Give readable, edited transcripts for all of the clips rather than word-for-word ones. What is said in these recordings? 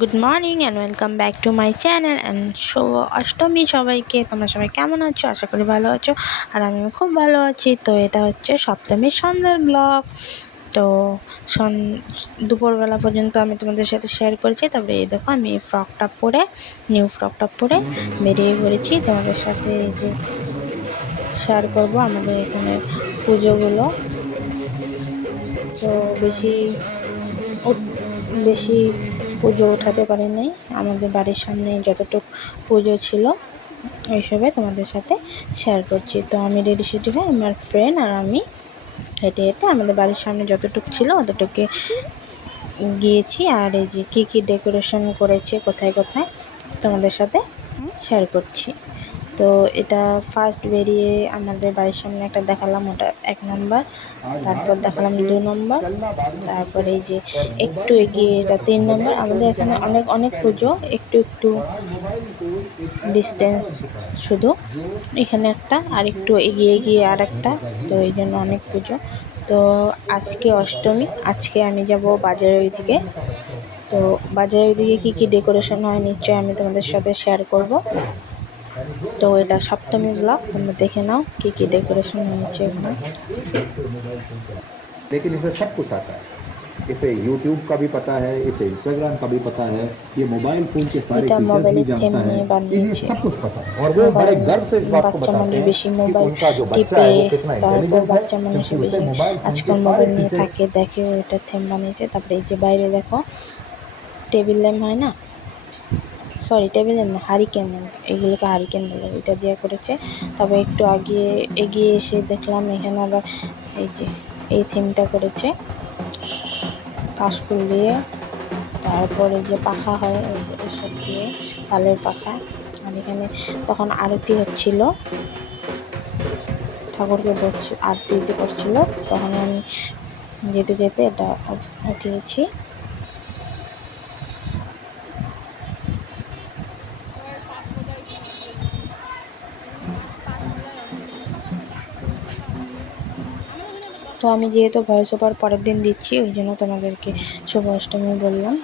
Good morning and welcome back to my channel and শুভ অষ্টমী সবাইকে। তোমরা সবাই কেমন আছো? আশা করি ভালো আছো, আর আমিও খুব ভালো আছি। তো এটা হচ্ছে সপ্তমীর সন্ধ্যার ব্লগ। তো দুপুরবেলা পর্যন্ত আমি তোমাদের সাথে শেয়ার করেছি। তবে এই দেখো, আমি এই ফ্রকটা পরে, নিউ ফ্রকটা পরে বেরিয়ে পড়েছি তোমাদের সাথে। এই যে শেয়ার করব আমাদের এখানে পুজোগুলো। তো বেশি পুজো ওঠাতে পারি নাই, আমাদের বাড়ির সামনে যতটুকু পুজো ছিল ওইসবে তোমাদের সাথে শেয়ার করছি। তো আমি রেডি সেডি হয়ে আমার ফ্রেন্ড আর আমি হেঁটে হেঁটে আমাদের বাড়ির সামনে যতটুকু ছিল অতটুকু গিয়েছি। আর এই যে কী ডেকোরেশন করেছে কোথায় কোথায় তোমাদের সাথে শেয়ার করছি। তো এটা ফার্স্ট বেরিয়ে আমাদের বাড়ির সামনে একটা দেখালাম, ওটা 1 নম্বর। তারপর দেখালাম 2 নম্বর। তারপরে এই যে একটু এগিয়ে এটা 3 নম্বর। আমাদের এখানে অনেক পুজো, একটু ডিস্টেন্স শুধু এখানে একটা, আর একটু এগিয়ে আর একটা। তো এই জন্য অনেক পুজো। তো আজকে অষ্টমী, আজকে আমি যাব বাজারের ওইদিকে। তো বাজারের ওইদিকে কী ডেকোরেশন হয় নিশ্চয়ই আমি তোমাদের সাথে শেয়ার করব। তো এটা সপ্তমী ব্লগ, তোমরা দেখে নাও কী ডেকোরেশন হয়েছে এখানে। लेकिन इसे सब कुछ आता है, इसे YouTube का भी पता है, इसे Instagram का भी पता है, ये मोबाइल फोन के सारे এটা फीचर्स भी মোবাইলের থিম जानता है, নিয়ে इन्हें বানিয়েছে। सब कुछ पता है। और वो बड़े गर्व से इस बात को বাচ্চা बताते মানুষ हैं বেশি कि মোবাইল उनका जो बच्चा টিপে, है वो कितना তারপর इंटेलिजेंट है, বাচ্চা মানুষ क्योंकि उसे বেশি मोबाइल फोन के আজকাল सारे মোবাইল নিয়ে फीचर्स। থাকে, দেখে ওইটা থিম বানিয়েছে। তারপরে এই যে বাইরে দেখো টেবিল ল্যাম্প হয় না, সরি টেবিল ল্যাম্প না, হারিকেন, এইগুলোকে হারিকেন বলে, এটা দিয়ে করেছে। তবে একটু এগিয়ে এসে দেখলাম এখানে আবার এই যে এই থিমটা করেছে কাশফুল দিয়ে। তারপরে যে পাখা হয় এসব দিয়ে, তালের পাখা। আর এখানে তখন আরতি হচ্ছিল, ঠাকুরকে আরতি করছিল, তখন আমি যেতে যেতে এটা উঠিয়েছি। তো আমি যেহেতু ভয়েস ওভার পরের দিন দিচ্ছি, ওই জন্য তোমাদেরকে শুভ অষ্টমী বললাম,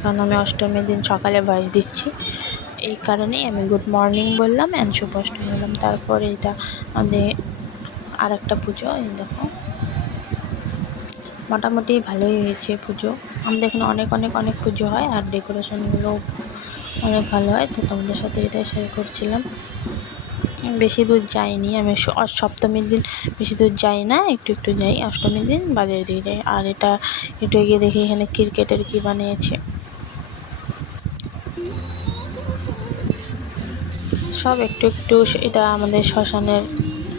কারণ আমি অষ্টমীর দিন সকালে ভয়েস দিচ্ছি। এই কারণেই আমি গুড মর্নিং বললাম অ্যান্ড শুভ অষ্টমী বললাম। তারপরে এটা আমাদের আর একটা পুজো, এই দেখো মোটামুটি ভালোই হয়েছে পুজো। আমাদের এখানে অনেক পুজো হয়, আর ডেকোরেশনগুলো অনেক ভালো হয়। তো তোমাদের সাথে এটাই শেয়ার করছিলাম। বেশি দূর যাইনি আমি, সপ্তমীর দিন বেশি দূর যাই না, একটু যাই। অষ্টমীর দিন বাজারে দিয়ে যাই। আর এটা একটু এগিয়ে দেখি এখানে ক্রিকেটের কি বানিয়েছে, সব একটু এটা আমাদের শ্মশানের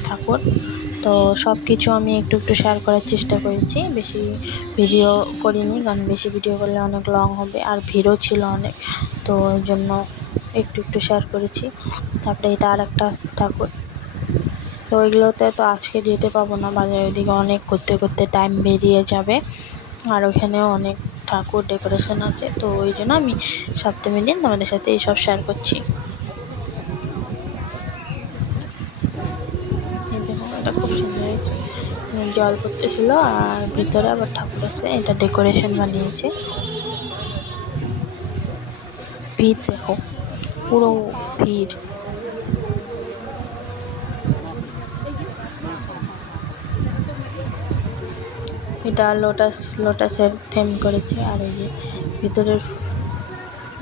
ঠাকুর। তো সব কিছু আমি একটু শেয়ার করার চেষ্টা করেছি, বেশি ভিডিও করিনি, কারণ বেশি ভিডিও করলে অনেক লং হবে, আর ভিড়ও ছিল অনেক। তো ওই জন্য একটু শেয়ার করেছি। তারপরে এটা আর একটা ঠাকুর। তো ওইগুলোতে তো আজকে যেতে পাবো না, বাজারের দিকে অনেক করতে টাইম বেরিয়ে যাবে, আর ওইখানেও অনেক ঠাকুর ডেকোরেশন আছে। তো ওই জন্য আমি সপ্তমীর দিন তোমাদের সাথে এইসব শেয়ার করছি। এই দেখো, এটা খুব সুন্দর হয়েছে, জল পড়তেছিল, আর ভিতরে আবার ঠাকুর আছে। এটা ডেকোরেশন বানিয়েছে। ভিড় দেখো, পুরো ভিড়। এটা লোটাসের থিম করেছে, আর এই যে ভিতরের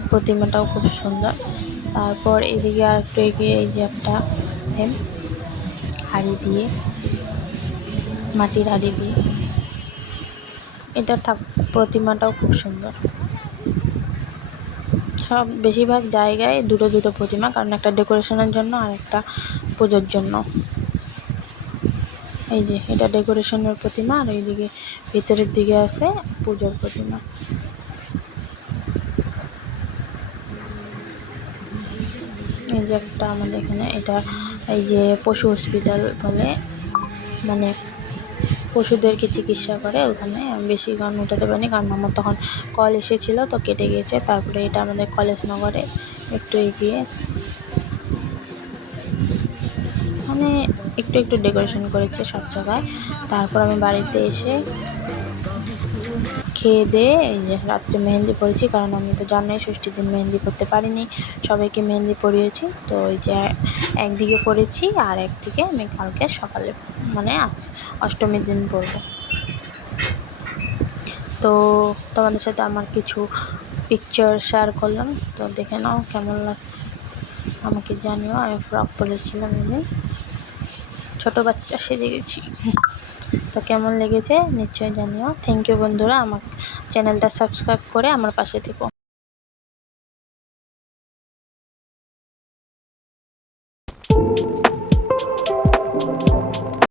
প্রতিমাটাও খুব সুন্দর। তারপর এদিকে আর একটু এগিয়ে এই যে একটা থিম হাঁড়ি দিয়ে, মাটির হাঁড়ি দিয়ে, এটা প্রতিমাটাও খুব সুন্দর। সব বেশিরভাগ জায়গায় দুটো প্রতিমা, কারণ একটা ডেকোরেশনের জন্য আর একটা পুজোর জন্য। এই যে এটা ডেকোরেশনের প্রতিমা, আর এইদিকে ভিতরের দিকে আছে পুজোর প্রতিমা। এই যে একটা আমাদের এখানে, এটা এই যে পশু হসপিটাল বলে, মানে পশুদেরকে চিকিৎসা করে। ওখানে আমি বেশি গান উঠাতে পারিনি, কারণ আমার তখন কল এসেছিলো, তো কেটে গিয়েছে। তারপরে এটা আমাদের কলেজ নগরে একটু এগিয়ে, মানে একটু ডেকোরেশন করেছে সব জায়গায়। তারপর আমি বাড়িতে এসে খেয়ে দিয়ে এই যে রাত্রে মেহেন্দি পরেছি, কারণ আমি তো জানোই ষষ্ঠীর দিন মেহেন্দি পরতে পারিনি, সবাইকে মেহেন্দি পরিয়েছি। তো এই যে একদিকে পরেছি আর একদিকে আমি কালকে সকালে মানে আজ অষ্টমীর দিন পরবো। তো তোমাদের সাথে আমার কিছু পিকচার শেয়ার করলাম, তো দেখে নাও কেমন লাগছে আমাকে জানিও। আমি ফ্রক পরেছিলাম, এদিন ছোটো বাচ্চা সেজে গেছি। তো কেমন লেগেছে নিশ্চয়ই জানিও। থ্যাংক ইউ বন্ধুরা, আমার চ্যানেলটা সাবস্ক্রাইব করে আমার পাশে থেকো।